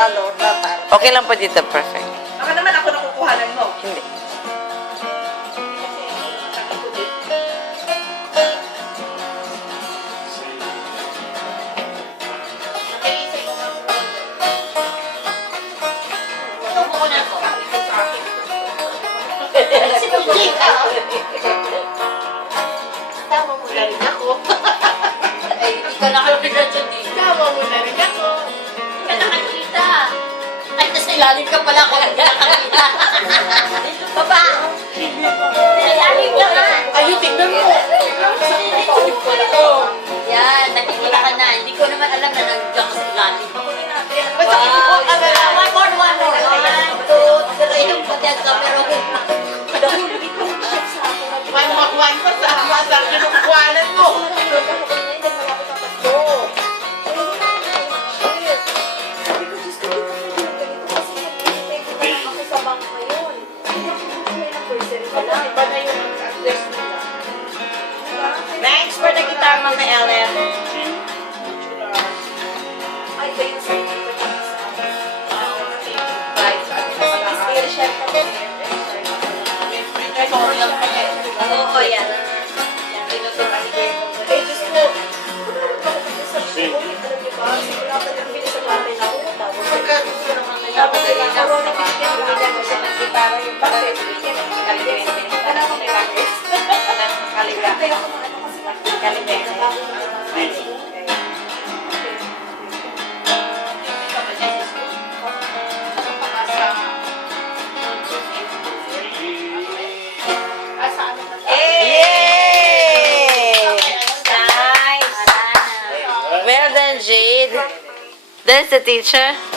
valor na para. Okay lang po dito, perfect. Baka naman ako nakukuhanan mo. Hindi. Tama mo na rin ako. Ay, hindi ka nakakita dyan dito. Tama mo na rin ako. Hindi ka nakakita. Ay, nasa ilalim ka pala ako hindi nakakita. Baba! Nasa ilalim ka nga. Ayun, tignan mo. Yan, nakikita ka na. Hindi ko naman alam na nandiyan ka sa ilalim. Basta ko one more. One, two, three. Yung pati ang camera ko. One pa sa kinukwanan mo. Next for the guitar, Mama Ellen. Oo, yan. Well done, Jade. That's the teacher.